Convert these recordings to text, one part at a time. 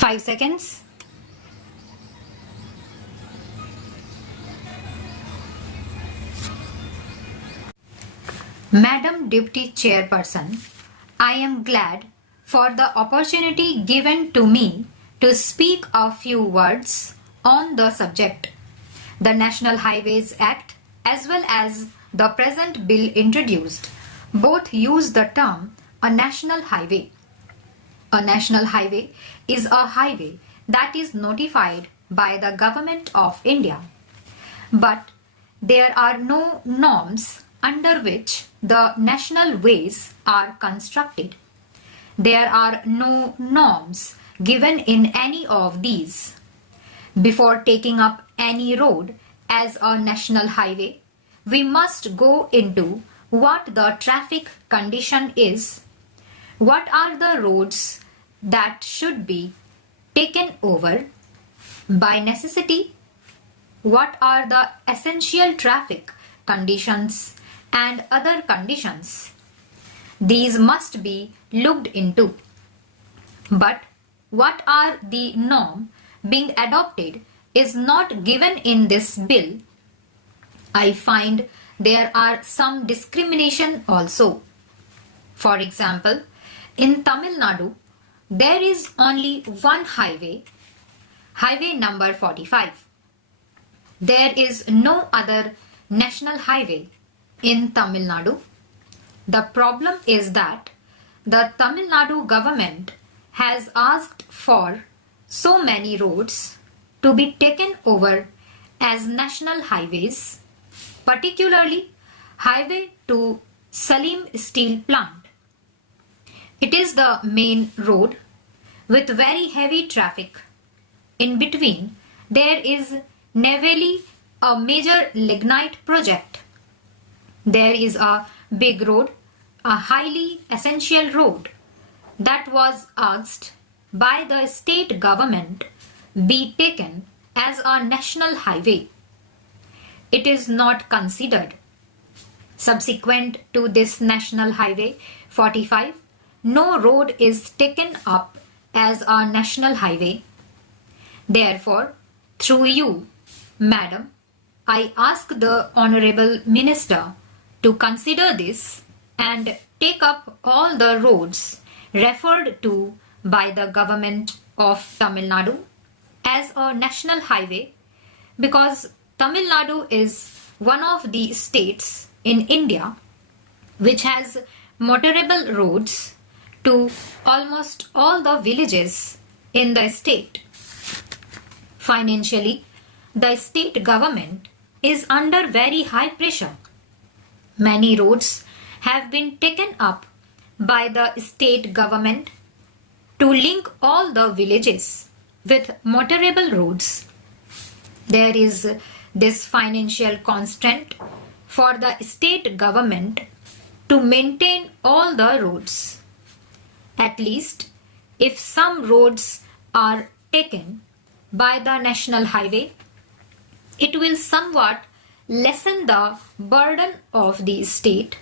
5 seconds. Madam Deputy Chairperson, I am glad for the opportunity given to me to speak a few words on the subject. The National Highways Act as well as the present bill introduced both use the term a national highway. A national highway is a highway that is notified by the Government of India. But there are no norms under which the national ways are constructed. There are no norms given in any of these. Before taking up any road as a national highway, we must go into what the traffic condition is, what are the roads that should be taken over by necessity, what are the essential traffic conditions and other conditions. These must be looked into. But what are the norm being adopted is not given in this bill. I find there are some discrimination also. For example, in Tamil Nadu, there is only one highway, highway number 45. There is no other national highway in Tamil Nadu. The problem is that the Tamil Nadu government has asked for so many roads to be taken over as national highways, particularly highway to Salim Steel Plant. It is the main road with very heavy traffic. In between, there is Neyveli, a major lignite project. There is a big road, a highly essential road that was asked by the state government be taken as a national highway. It is not considered. Subsequent to this national highway 45, no road is taken up as a national highway. Therefore, through you, Madam, I ask the Honorable Minister to consider this and take up all the roads referred to by the Government of Tamil Nadu as a national highway, because Tamil Nadu is one of the states in India which has motorable roads to almost all the villages in the state. Financially, the state government is under very high pressure. Many roads have been taken up by the state government to link all the villages with motorable roads. There is this financial constraint for the state government to maintain all the roads. At least, if some roads are taken by the national highway, it will somewhat lessen the burden of the state,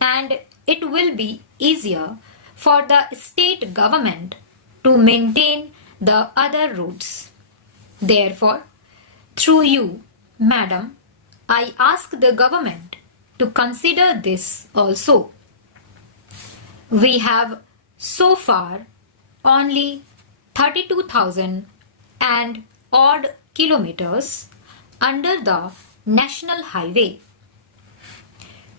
and it will be easier for the state government to maintain the other roads. Therefore, through you, Madam, I ask the government to consider this also. We have so far only 32,000 and odd kilometers under the national highway.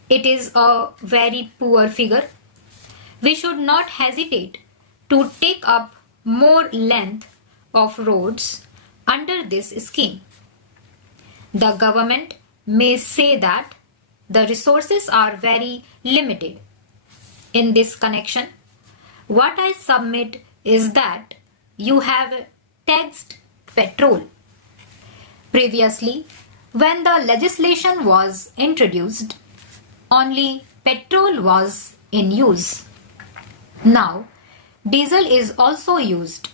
It is a very poor figure. We should not hesitate to take up more length of roads under this scheme. The government may say that the resources are very limited. In this connection, what I submit is that you have taxed petrol. Previously, when the legislation was introduced, only petrol was in use. Now, diesel is also used.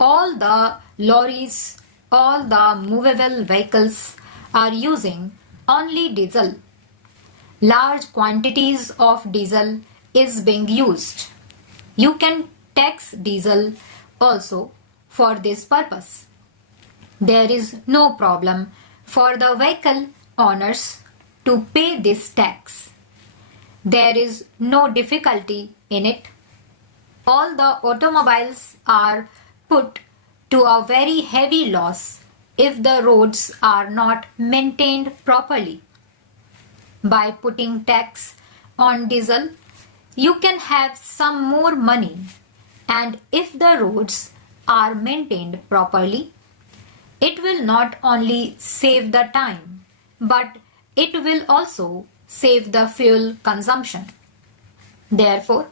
All the lorries, all the movable vehicles are using only diesel. Large quantities of diesel is being used. You can tax diesel also for this purpose. There is no problem for the vehicle owners to pay this tax. There is no difficulty in it. All the automobiles are put to a very heavy loss if the roads are not maintained properly. By putting tax on diesel, you can have some more money, and if the roads are maintained properly, it will not only save the time, but it will also save the fuel consumption. Therefore,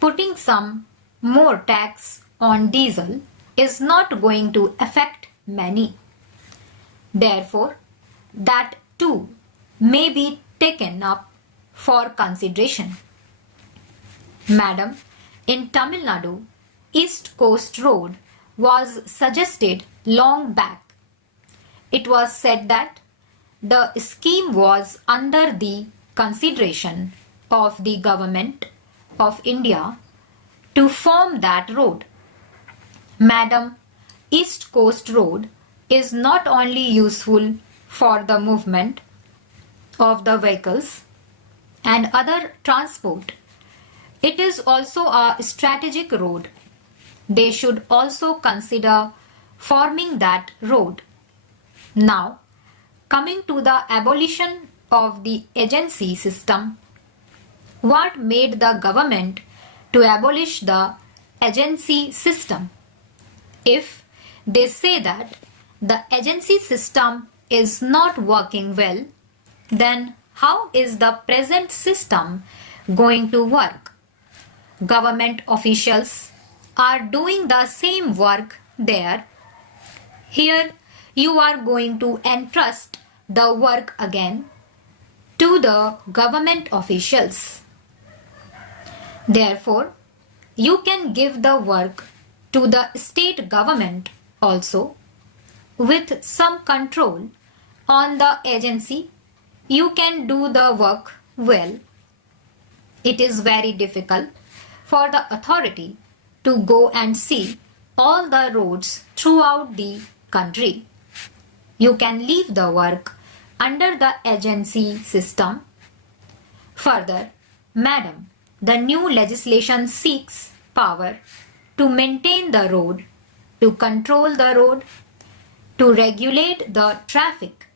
putting some more tax on diesel is not going to affect many. Therefore, that too may be taken up for consideration. Madam, in Tamil Nadu, East Coast Road was suggested long back. It was said that the scheme was under the consideration of the government of India to form that road. Madam, East Coast Road is not only useful for the movement of the vehicles and other transport, it is also a strategic road. They should also consider forming that road. Now, coming to the abolition of the agency system, what made the government to abolish the agency system? If they say that the agency system is not working well, then how is the present system going to work? Government officials are doing the same work there. Here you are going to entrust the work again to the government officials. Therefore, you can give the work to the state government also. With some control on the agency, you can do the work well. It is very difficult for the authority to go and see all the roads throughout the country. You can leave the work under the agency system. Further, Madam, the new legislation seeks power to maintain the road, to control the road, to regulate the traffic,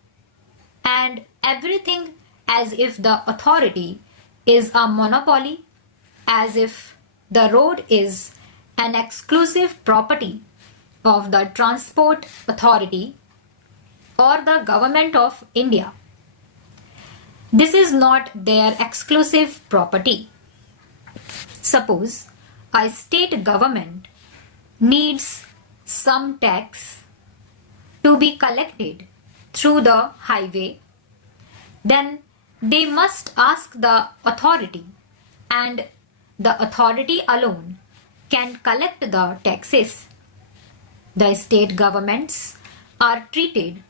and everything as if the authority is a monopoly, as if the road is an exclusive property of the Transport Authority or the Government of India. This is not their exclusive property. Suppose a state government needs some tax to be collected through the highway, then they must ask the authority, and the authority alone can collect the taxes. The state governments are treated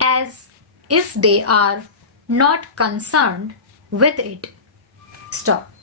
as if they are not concerned with it. Stop.